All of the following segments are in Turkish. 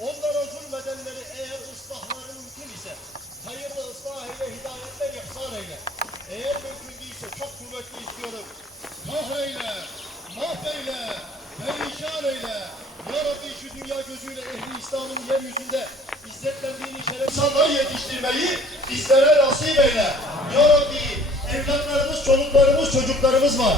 Onlara zulmedenleri eğer ıslahları mümkün ise hayırlı ıslah eyle, hidayetler ihsan eyle. Eğer mümkün değilse çok kuvvetli istiyorum. Kahreyle, mahveyle, perişan eyle. Ya Rabbi şu dünya gözüyle ehli İslam'ın yeryüzünde izzetlendiğini şeref insanlar yetiştirmeyi bizlere nasip eyle. Ya Rabbi evlatlarımız, çoluklarımız, çocuklarımız var.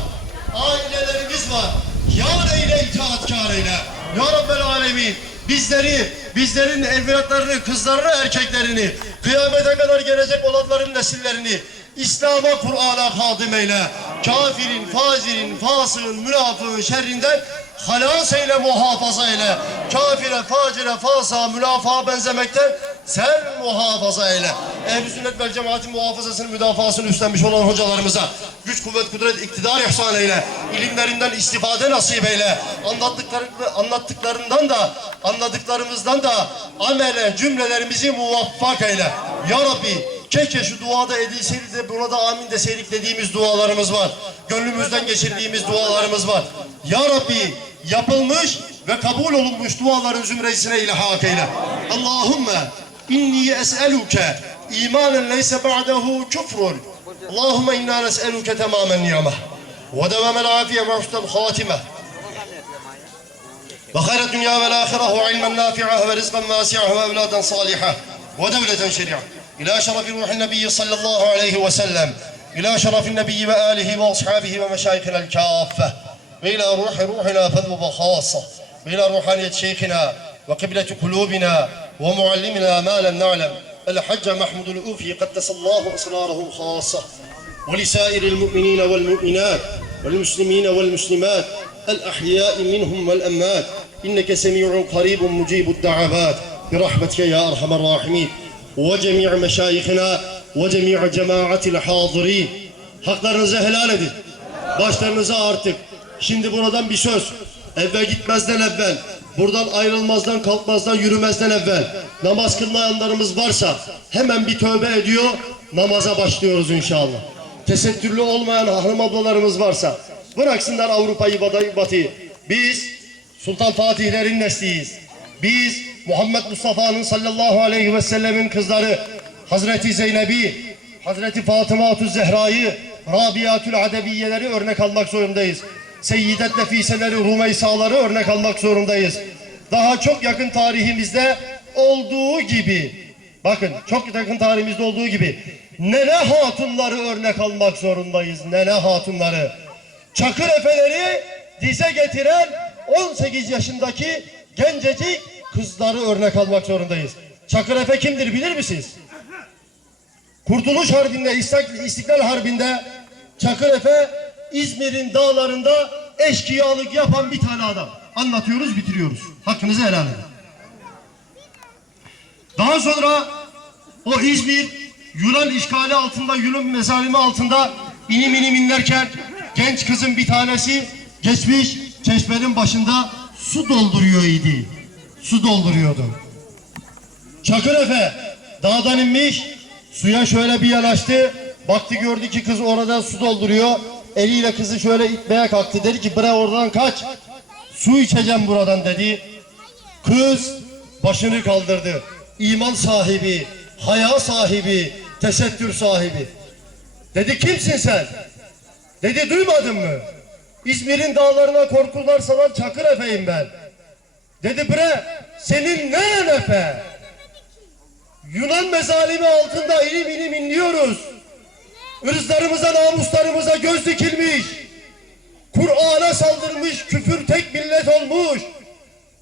Ailelerimiz var. Yar eyle, itaatkar eyle. Ya Rabbel Alemin bizleri, bizlerin evlatlarını, kızlarını, erkeklerini, kıyamete kadar gelecek olanların nesillerini İslam'a, Kur'an'a hadim eyle. Kafirin, fazirin, fasığın, münafığın şerrinden halas eyle, muhafaza eyle. Kafire, facire, fasa, münafığa benzemekten sen muhafaza eyle. Ehl-i sünnet vel cemaatin muhafazasını, müdafasını üstlenmiş olan hocalarımıza güç, kuvvet, kudret, iktidar ihsan eyle. İlimlerinden istifade nasip eyle. Anlattıkları, anlattıklarından da, anladıklarımızdan da amele cümlelerimizi muvaffak eyle. Ya Rabbi Keşke şu duada edilseydi de buna da amin deseydik dediğimiz dualarımız var. Gönlümüzden geçirdiğimiz dualarımız var. Ya Rabbi yapılmış ve kabul olunmuş duaların zümresine ilhak eyle. Allahümme imanen leyse ba'dehu küfrun. Allahümme inna nes'eluke tamamen ni'meh ve devamel afiye ve husnel hatime. وخير الدنيا والآخرة وعلما نافعا ورزقا واسعا وأولادا صالحة ودولة شريعة إلى شرف روح النبي صلى الله عليه وسلم. إلى شرف النبي وآله وأصحابه ومشايخنا الكافة. وإلى روح روحنا فذوب خاصة وإلى روحانية شيخنا وقبلة قلوبنا. ومعلمنا ما لم نعلم الحج محمود الأوفي قدس الله أسراره خاصة ولسائر المؤمنين والمؤمنات والمسلمين والمسلمات الأحياء منهم والأموات إنك سميع قريب مجيب الدعوات برحمتك يا أرحم الراحمين وجميع مشايخنا وجميع جماعة الحاضرين Haklarınızı helal edin. Başlarınıza artık. Şimdi buradan bir söz. Evvel gitmezden evvel, buradan ayrılmazdan kalkmazdan yürümezden evvel namaz kılmayanlarımız varsa hemen bir tövbe ediyor, namaza başlıyoruz inşallah. Tesettürlü olmayan hanım ablalarımız varsa bıraksınlar Avrupa'yı Batı- batıyı. Biz Sultan Fatihlerin nesliyiz. Biz Muhammed Mustafa'nın sallallahu aleyhi ve sellemin kızları Hazreti Zeynep'i, Hazreti Fatıma Zehra'yı, Rabiatül Adebiyeleri örnek almak zorundayız. Seyyidet Nefiseleri, Rumeysaları örnek almak zorundayız. Daha çok yakın tarihimizde olduğu gibi, bakın çok yakın tarihimizde olduğu gibi nene hatunları örnek almak zorundayız. Nene hatunları. Çakır efeleri dize getiren 18 yaşındaki gencecik kızları örnek almak zorundayız. Çakır Efe kimdir bilir misiniz? Kurtuluş Harbi'nde, İstiklal Harbi'nde Çakır Efe İzmir'in dağlarında eşkıyalık yapan bir tane adam. Anlatıyoruz, bitiriyoruz. Hakkınızı helal edin. Daha sonra o İzmir Yunan işgali altında, Yunan mezalimi altında inim inim inlerken genç kızın bir tanesi geçmiş çeşmenin başında su dolduruyor idi. Su dolduruyordu. Çakır Efe dağdan inmiş, suya şöyle bir yanaştı. Baktı gördü ki kız orada su dolduruyor. Eliyle kızı şöyle itmeye kalktı. Dedi ki bre oradan kaç. Su içeceğim buradan dedi. Kız başını kaldırdı. İman sahibi, haya sahibi, tesettür sahibi. Dedi kimsin sen? Dedi duymadın mı? İzmir'in dağlarına korkular salan Çakır Efe'yim ben. Dedi bre senin ne Efe? Yunan mezalimi altında ilim ilim inliyoruz. Irzlarımıza, namuslarımıza göz dikilmiş. Kur'an'a saldırmış, küfür tek millet olmuş.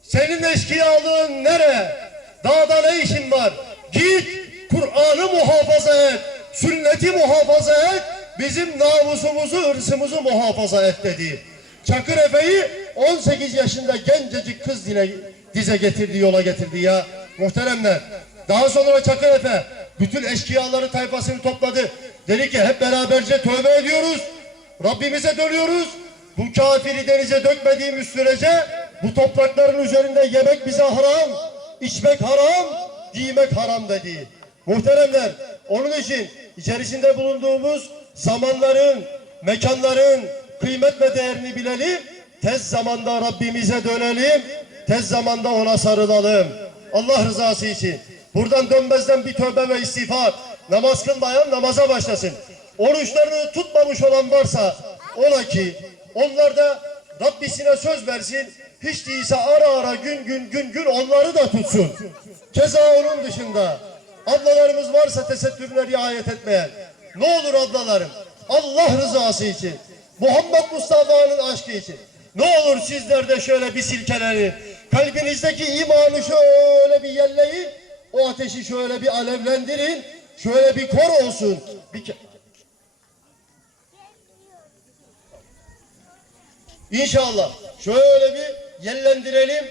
Senin eşkıyalığın nere? Dağda ne işin var? Git Kur'an'ı muhafaza et. Sünneti muhafaza et. Bizim namusumuzu, hırsımızı muhafaza et dedi. Çakır Efe'yi 18 yaşında gencecik kız dile, dize getirdi, yola getirdi ya. Muhteremler. Daha sonra Çakır Efe bütün eşkıyaları tayfasını topladı. Dedi ki hep beraberce tövbe ediyoruz. Rabbimize dönüyoruz. Bu kafiri denize dökmediğimiz sürece bu toprakların üzerinde yemek bize haram, içmek haram, giymek haram dedi. Muhteremler, onun için içerisinde bulunduğumuz zamanların, mekanların kıymet ve değerini bilelim. Tez zamanda Rabbimize dönelim. Tez zamanda ona sarılalım. Allah rızası için. Buradan dönmezden bir tövbe ve istiğfar. Namaz kılmayan namaza başlasın. Oruçlarını tutmamış olan varsa ola ki onlar da Rabbisine söz versin. Hiç değilse ara ara gün gün gün gün onları da tutsun. Keza onun dışında ablalarımız varsa tesettürüne riayet etmeyen. Ne olur ablalarım Allah rızası için. Muhammed Mustafa'nın aşkı için. Ne olur sizler de şöyle bir silkelenin. Kalbinizdeki imanı şöyle bir yerleyin. O ateşi şöyle bir alevlendirin. Şöyle bir kor olsun. Bir İnşallah şöyle bir yellendirelim,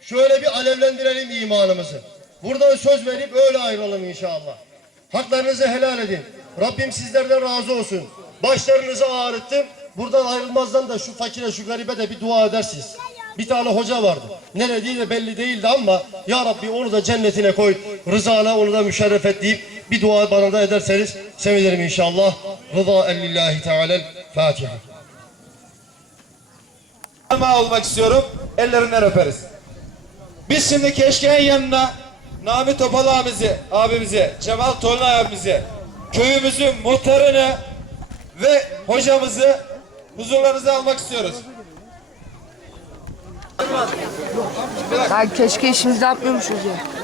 şöyle bir alevlendirelim imanımızı. Buradan söz verip öyle ayrılalım inşallah. Haklarınızı helal edin. Rabbim sizlerden razı olsun. Başlarınızı ağrıttım. Buradan ayrılmazdan da şu fakire, şu garibe de bir dua edersiniz. Bir tane hoca vardı. Nerede de belli değildi ama Ya Rabbi onu da cennetine koy. Rızana onu da müşerref et deyip bir dua bana da ederseniz sevinirim inşallah. Rıza ellillahi teala. Fatiha. Ama olmak istiyorum. Ellerinden öperiz. Biz şimdi Keşke'nin yanına Nami Topal abimizi, abimizi, Cemal Tolunay abimizi, köyümüzün muhtarını ve hocamızı huzurlarınıza almak istiyoruz. Ya keşke işimizi yapmıyormuşuz ya.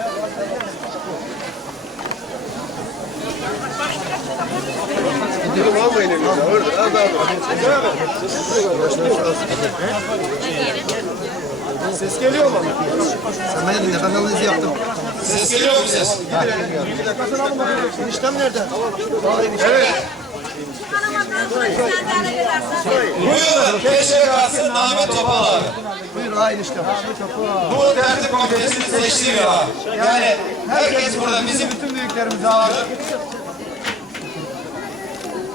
Ses geliyor mu? Sen beni dinle, ben analizi yaptım. Ses geliyor mu ses? Eniştem nerede? Evet. Buyurun kalsın Nami Topal abi. Buyur ha eniştem. Bu tertip komitesinin seçtiği bir ağ. Yani herkes burada bizim bütün büyüklerimize ağır.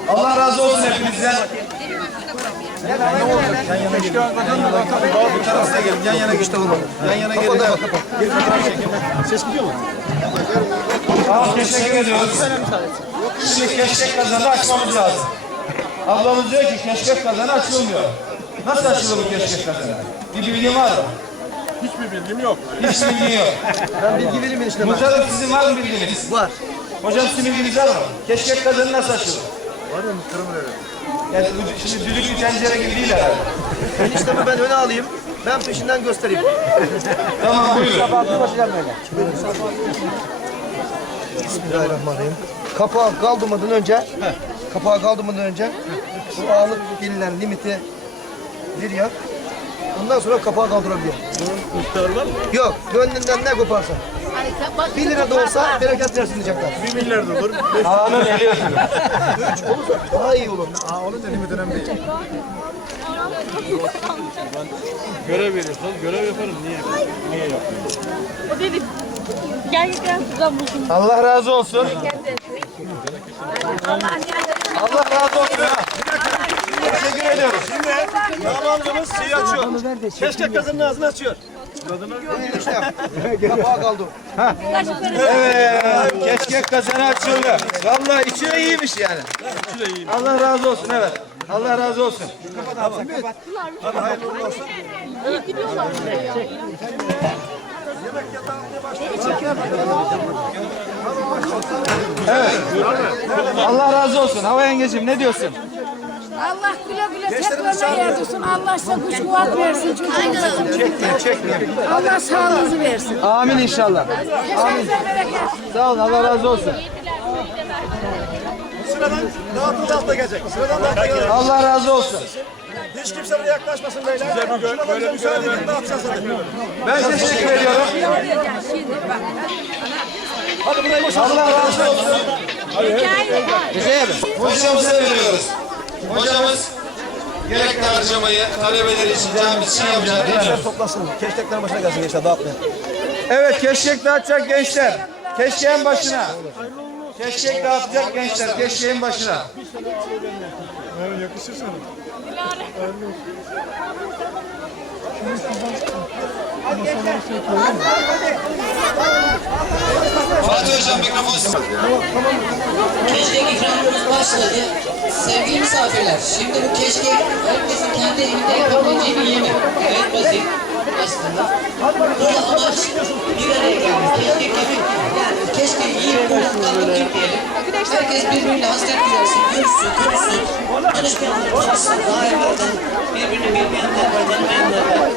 Allah razı olsun hepinizden. Bu tarafta gelin. Yan yana geçti oğlum. Yan yana gelin. Ses gidiyor mu? Tamam teşekkür ediyoruz. Şimdi keşkek kazanı açmamız lazım. Ablamız diyor ki keşkek kazanı açılmıyor. Nasıl açılır bu keşkek kazanı? Bir bilgin var mı? Hiçbir bilgim yok. Hiç bilgin yok. Ben bilgi vereyim enişteme. Muhtarım sizin var mı bilginiz? Var. Hocam sizin bilginiz var mı? Keşkek kazanı nasıl açılır? Var ya muhtarım öyle. Yani bu, şimdi düdük tencere gibi değil herhalde. Eniştemi ben öne alayım. Ben peşinden göstereyim. tamam buyurun. Sabahı başlayacağım böyle. Bismillahirrahmanirrahim. Kapağı kaldırmadan önce, Heh. kapağı kaldırmadan önce bu ağırlık gelinen limiti bir yak. Ondan sonra kapağı kaldırabiliyor. Bunun miktarı var mı? Yok, gönlünden ne koparsan. 1 lira da olsa bereket versin diyecekler. 1 milyar da olur. Ağanın eliyorsunuz. 3 olursa daha iyi olur. Aa, onun elimi dönem değil. görev veriyorsan görev yaparım. Niye? Niye yapmıyorum? O dedi gel gel buradan bulsun. Allah razı olsun. Allah razı olsun. Teşekkür ediyoruz. Şimdi davamcımız suyu açıyor. Keşke kızının ağzını açıyor. Kapağı kaldır. Evet. Keşkek kazanı açıldı. Vallahi içi de iyiymiş yani. Allah razı olsun evet. Allah razı olsun. Allah razı olsun. Hava yengeciğim ne diyorsun? Allah güle güle tek ömür yerdirsin. Allah size güç kuvvet versin çocuğunuza. Allah sağlığınızı versin. Amin inşallah. Bereket. Sağ olun Allah razı olsun. Sıradan dağıtıldı altta gelecek. Sıradan dağıtıldı gelecek. Allah razı olsun. Hiç kimse buraya yaklaşmasın beyler. Şuna bakın müsaade edin dağıtacağız hadi. Ben teşekkür ediyorum. Allah razı olsun. Hocamıza veriyoruz. Hocamız gerekli harcamayı talebeler için camimiz için yapacak değil mi? Toplasın. Keşkeklerin başına gelsin gençler dağıtmaya. Evet keşkek dağıtacak gençler. Keşkeğin başına. Keşkek dağıtacak gençler. Keşkeğin başına. Fatih Hocam mikrofon Keşkek ikramımız başladı. Sevgili misafirler, şimdi bu keşkek herkesin kendi evinde yapabileceği bir yemek. Gayet basit aslında. Burada amaç bir araya gelmek. keşke kemik, yani keşke yiyip unutkanlık gitmeyelim. Herkes birbiriyle hasret gidersin, görüşsün, konuşsun. Tanışmayanlar tanışsın, daha evvelden birbirini bilmeyenler var, tanımayanlar var.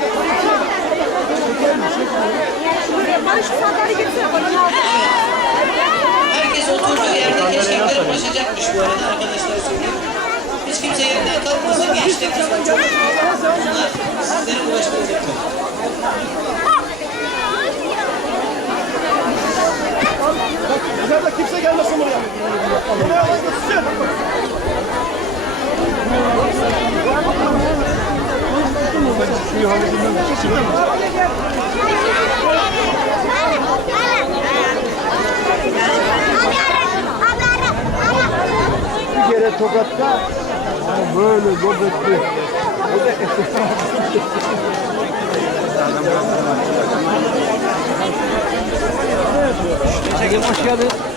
Herkes oturduğu yerde keşkeklere ulaşacakmış bu arada arkadaşlar söyleyeyim. Hiç kimse yerinden kalkmasın, gençler çok Bunlar sizlere ulaştıracaklar. Dışarıda kimse gelmesin buraya. Buraya alan götürsün. Bir kere Tokat'ta böyle göbekli. Çekim hoş geldin.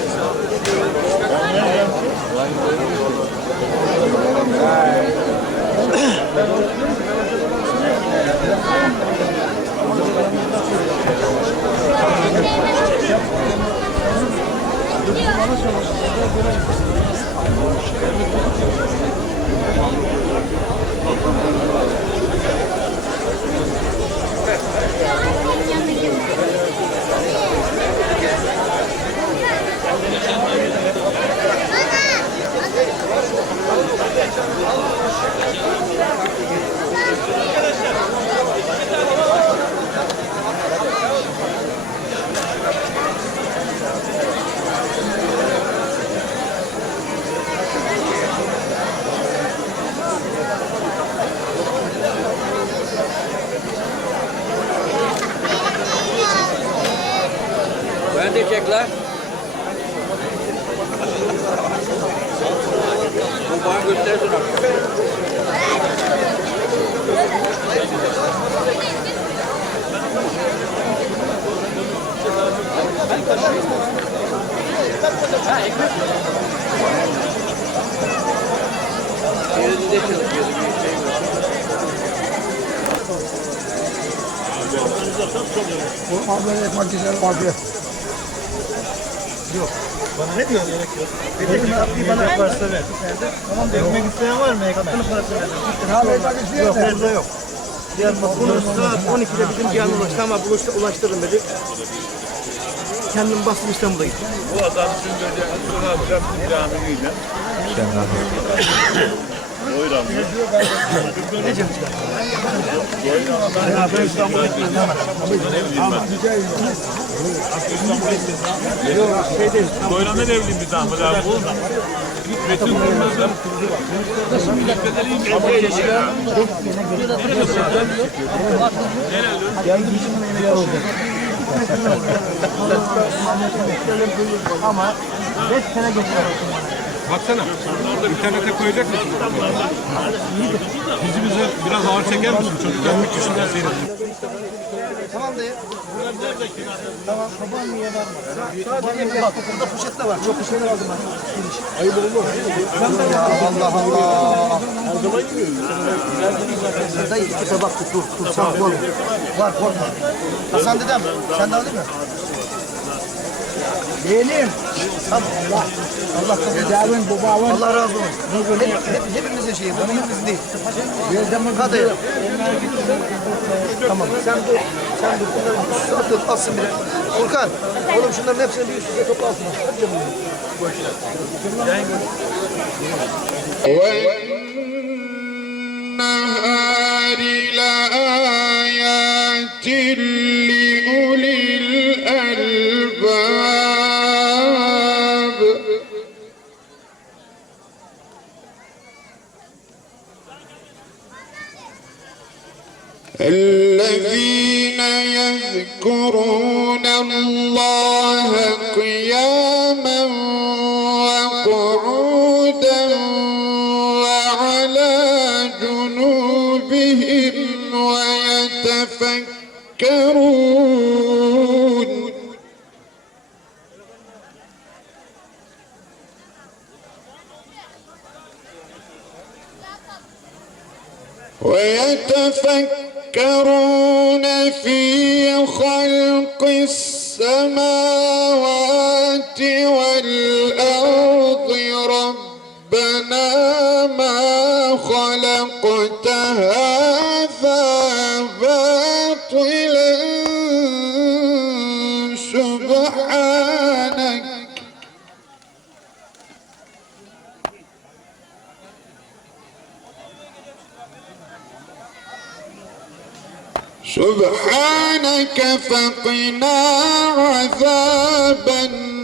de çek lan. Bu bana göstersin artık. Yerinde çalışıyordu bir şey yok. Bana ne diyor? Gerek yok. Bir tek tatlıyı varsa ver. Tamam ekmek isteyen var mı? Ekmeğinin parasını ver. Yok burada yok. Diğer bunu saat 12'de bizim cihan ulaştı ama buluşta ulaştırırım dedi. Kendim bastım İstanbul'a gittim. Bu adam şimdi önce sonra akşam camiyle. Oyran mı? Ne çalışacak? Ya ben İstanbul'a gittim. Tamam. Yok şey değil. Oyran'dan evliyim bir zahmet abi. Ama 5 sene geçer. Baksana. İnternete koyacak mısın? Yüzümüzü biraz ağır çeker misin? Çocuklar 3 yaşında seyredin. Tamam dayı. Tamam. Sadece bak burada poşetle var. Çok bir şeyler aldım ben. Ayıp oldu. Ya Allah Allah. Dayı iki tabak tut. Dur, dur. Sen korkma. Var korkma. Hasan dedem sen de aldın mı? Benim. Tamam. Allah. Allah kabul etsin. Allah razı olsun. Hep, hep, hepimizin şeyi. Bu hepimizin değil. Hadi. Tamam. Sen dur. Sen dur. Bunları üst üste atın. Alsın biri. Furkan. Oğlum şunların hepsini bir üst üste topla alsın. Hadi canım. والنهار لآيات لأولي الألباب الذين يذكرون الله قياما وقعودا وعلى جنوبهم ويتفكرون. ويتفكرون في خلق السماوات والأرض ربنا ما خلقت هذا سبحانك فقنا عذاب النار.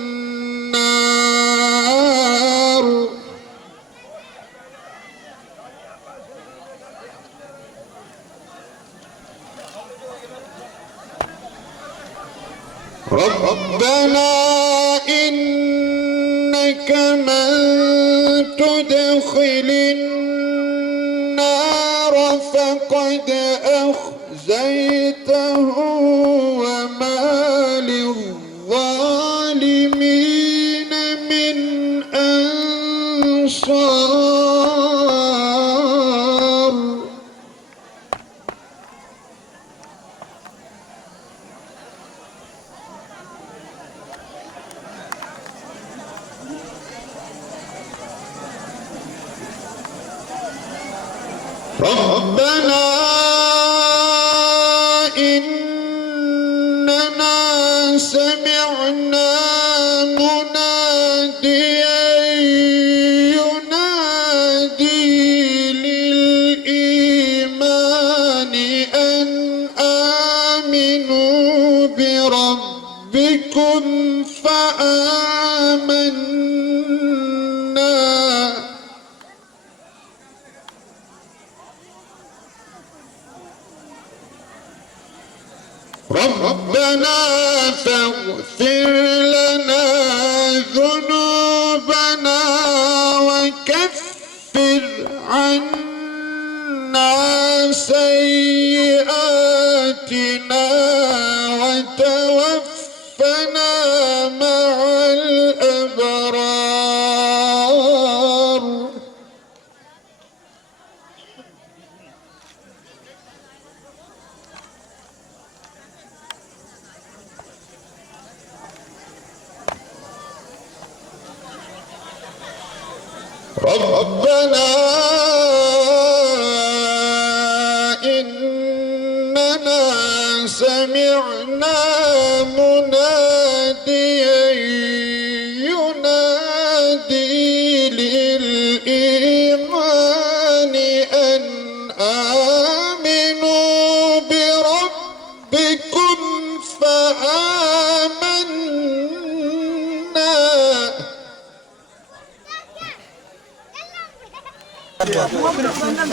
ربنا وكفر عنا سيئاتنا بربكم فآمنا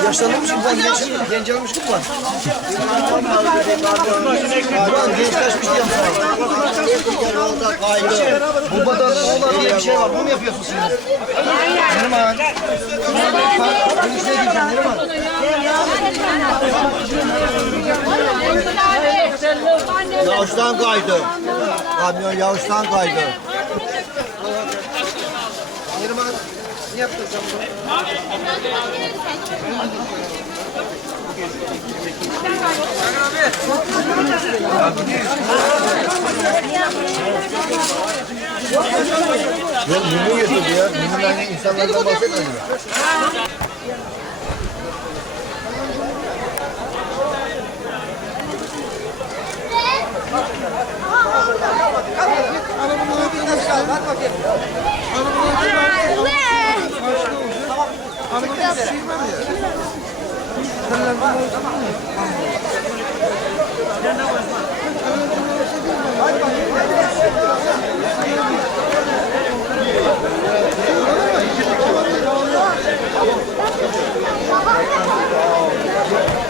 Yaşlanmış mı? Ben genç, genç almış mı var? Ulan gençleşmiş diyorum sana. Babadan oğlan diye bir şey var. Bunu mu yapıyorsun şimdi? Neriman. Ben işte diyeceğim Neriman. Yağıştan kaydı. Kamyon yağıştan kaydı. Neriman. Ne yaptın sen bunu? Ya mümkün getirdi ya. Mümkün insanlardan bahsetmiyor.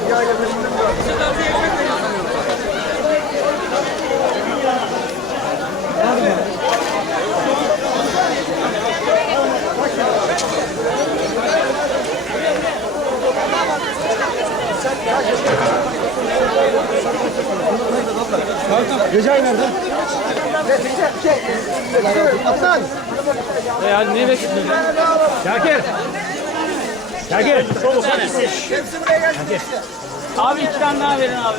Ya ya Recai nerede? Hasan. Ya ne bekliyorsun? Şakir. Gel. Abi iki tane daha verin abi.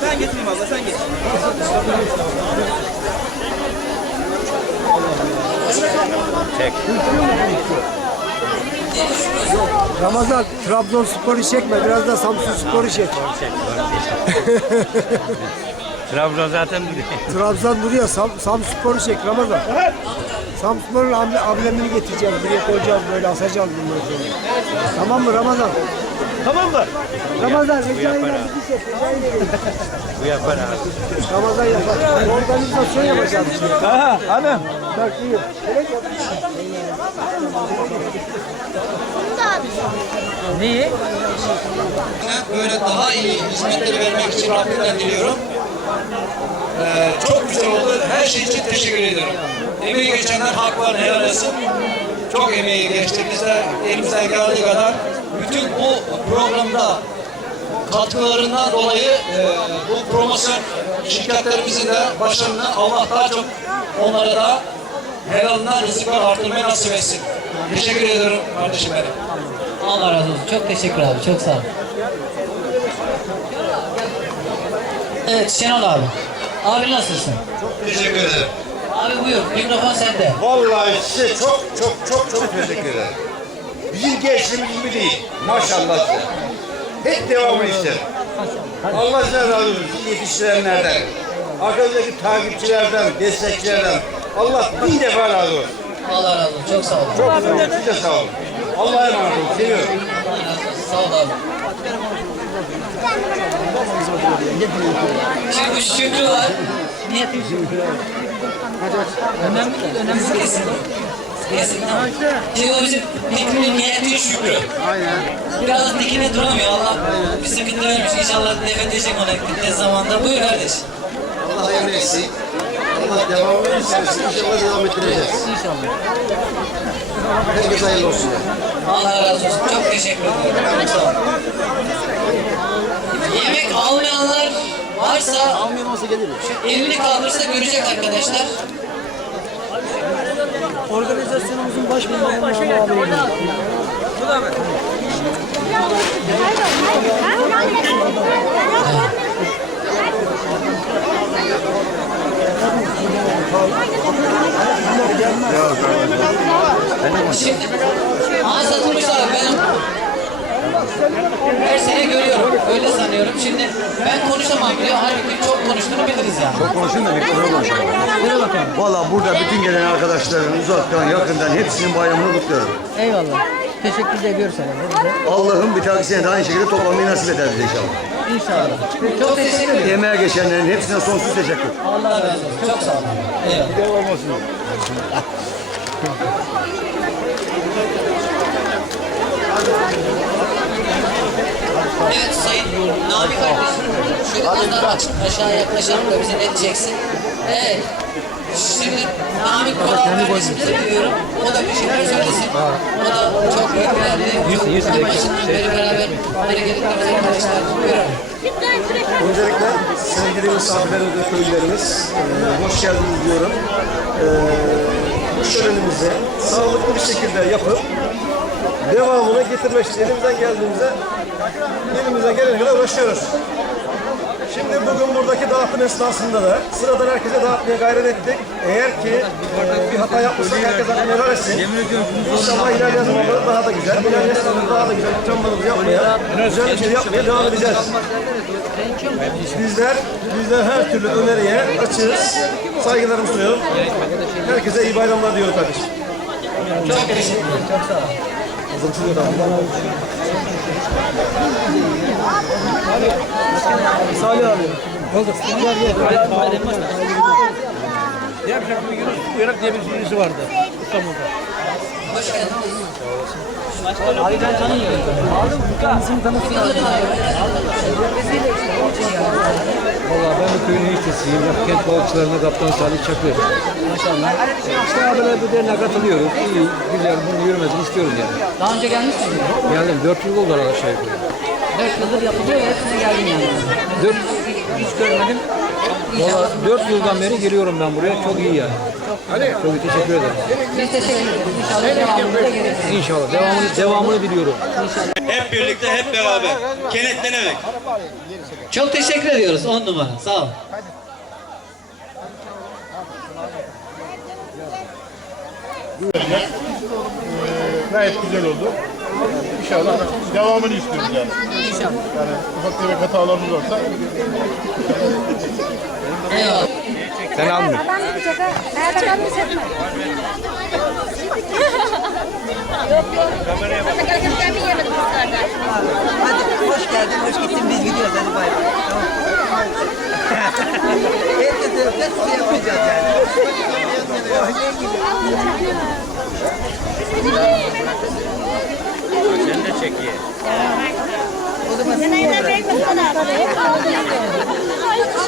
Sen getireyim abla sen getir. Ramazan Trabzonspor'u çekme. Biraz da Samsun Spor'u çek. Trabzon zaten duruyor. Trabzon duruyor. Sam, Samspor'u çek Ramazan. Amble, amblemini getireceğim. Buraya koyacağım böyle asacağım bunları sonra. Tamam mı Ramazan? Tamam mı? Ramazan Recai'yle bir çek. Recai'yle Bu yapar abi. Ramazan yapar. Organizasyon yapacağız. Aha hanım. Bak iyi. Gerek yok. böyle daha iyi hizmetleri vermek için Rabbimden diliyorum. Ee, çok güzel oldu. Her şey için teşekkür ediyorum. Emeği geçenler haklarını helal etsin. Çok emeği geçti. Biz de elimizden geldiği kadar bütün bu programda katkılarından dolayı e, bu promosyon şirketlerimizin de başarını Allah daha çok onlara da helalinden rızıklar artırmayı nasip etsin. Teşekkür ediyorum kardeşim benim. Allah razı olsun. Çok teşekkür abi. Çok sağ ol. Evet Şenol abi. Abi nasılsın? Teşekkür ederim. Abi buyur. Mikrofon sende. Vallahi size çok çok çok çok teşekkür ederim. Bizim gençliğimiz gibi değil. Maşallah size. Hep devamını isterim. Allah size razı olsun. Yetiştirenlerden, arkanızdaki takipçilerden, destekçilerden. Allah bin defa razı olsun. Allah razı olsun. Çok sağ ol. Çok sağ olun. Siz de sağ olun. Allah'a emanet olun. Seviyorum. Allah razı olsun. Sağ ol abi. Şimdi Şükrü var. Niyetin Şükrü. Önemli değil. Önemli değil. Şimdi o bizim Fikri'nin niyetin Şükrü. Aynen. Biraz dikine duramıyor. Allah bir sıkıntı vermiş. İnşallah def edecek ona tez zamanda. Buyur kardeş. Allah hayırlı etsin. Allah devamını istersin. İnşallah devam ettireceğiz. İnşallah. Herkese hayırlı olsun. Allah razı olsun. Çok teşekkür ederim. Çok sağ olun. Almayanlar varsa Almayan olsa gelir. elini kaldırsa görecek arkadaşlar. Organizasyonumuzun baş mimarı abi. Şimdi aa satılmışlar ben her sene görüyorum. Öyle sanıyorum. Şimdi ben konuşamam diyor. Halbuki çok konuştuğunu biliriz yani. Çok Konuşun da mikrofona konuşalım. Yürü bakalım. Valla burada bütün gelen arkadaşların uzaktan yakından hepsinin bayramını kutluyorum. Eyvallah. Teşekkür ediyoruz sana. Allah'ım bir sene de aynı şekilde toplamayı nasip eder bize inşallah. İnşallah. Çok teşekkür ederim. Emeğe geçenlerin hepsine sonsuz teşekkür. Allah razı olsun. Çok sağ olun. Eyvallah. Devam olsun. Evet Sayın Nami kardeşim. Şöyle az daha aşağı yaklaşalım da bize ne diyeceksin? Evet. Şimdi Nami Koral kardeşimize diyorum. O da bir şeyler söylesin. O da çok büyük bir Çok yüz başından beri beraber hareketli arkadaşlar. Buyurun. Öncelikle sevgili misafirlerimiz ve köylülerimiz e, hoş geldiniz diyorum. E, bu şölenimizi sağlıklı bir şekilde yapıp devamını getirmek için elimizden geldiğimizde elimizden gelene kadar uğraşıyoruz. Şimdi bugün buradaki dağıtım esnasında da sıradan herkese dağıtmaya gayret ettik. Eğer ki e, bir hata yapmışsak herkes hakkını helal etsin. İnşallah ilerleyen zamanlarda daha da güzel, ilerleyen zamanlarda daha da güzel ikramlarımızı yapmaya, güzel bir şey yapmaya devam edeceğiz. Bizler, bizler her türlü öneriye açığız. Saygılarımı sunuyorum. Herkese iyi bayramlar diyorum kardeşim. Çok teşekkürler. Çok sağ olun. Uyarak diye birisi vardı İstanbul'da. Hoş geldin. Ali ben tanımıyorum. Aldım. Kendisini tanıtıyor. Valla ben bu köyün eniştesiyim. Kent balıkçılarına kaptan Salih Çakır. Maşallah. İşte böyle bir derneğe katılıyoruz. İyi, güzel, bunu yürümesini istiyoruz yani. Daha önce gelmiş miydin? Geldim, 4 yıl oldu aşağı yukarı. 4 yıldır yapılıyor ve hepsine geldin yani. 4, hiç görmedim. Valla 4 yıldan beri geliyorum ben buraya. Çok iyi yani. Çok teşekkür ederim. Biz teşekkür ederiz. İnşallah devamını da. İnşallah. Devamını, devamını biliyorum. Hep birlikte, hep beraber. Kenetlenerek. Çok teşekkür ediyoruz. 10 numara. Sağ ol. Gayet güzel oldu. İnşallah devamını istiyoruz yani. İnşallah. Yani ufak tefek hatalarımız olsa Eyvallah. Sen almıyor. Adam gidecek ha. Nerede kalmış etme. Hadi hoş geldin, hoş gittin. Biz gidiyoruz. Hadi bay bay. Tamam. Herkese hepsini yapacağız yani.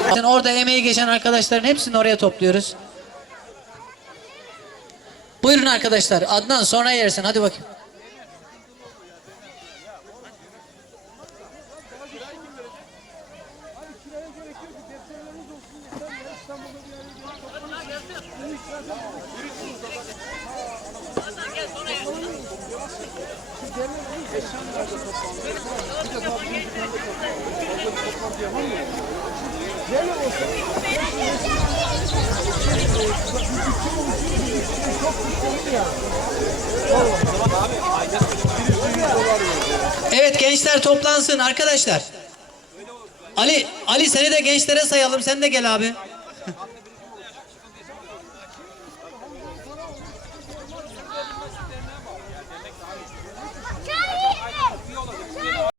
Zaten orada emeği geçen arkadaşların hepsini oraya topluyoruz. Buyurun arkadaşlar. Adnan sonra yersin. Hadi bakayım. Evet gençler toplansın arkadaşlar. Ali Ali seni de gençlere sayalım. Sen de gel abi.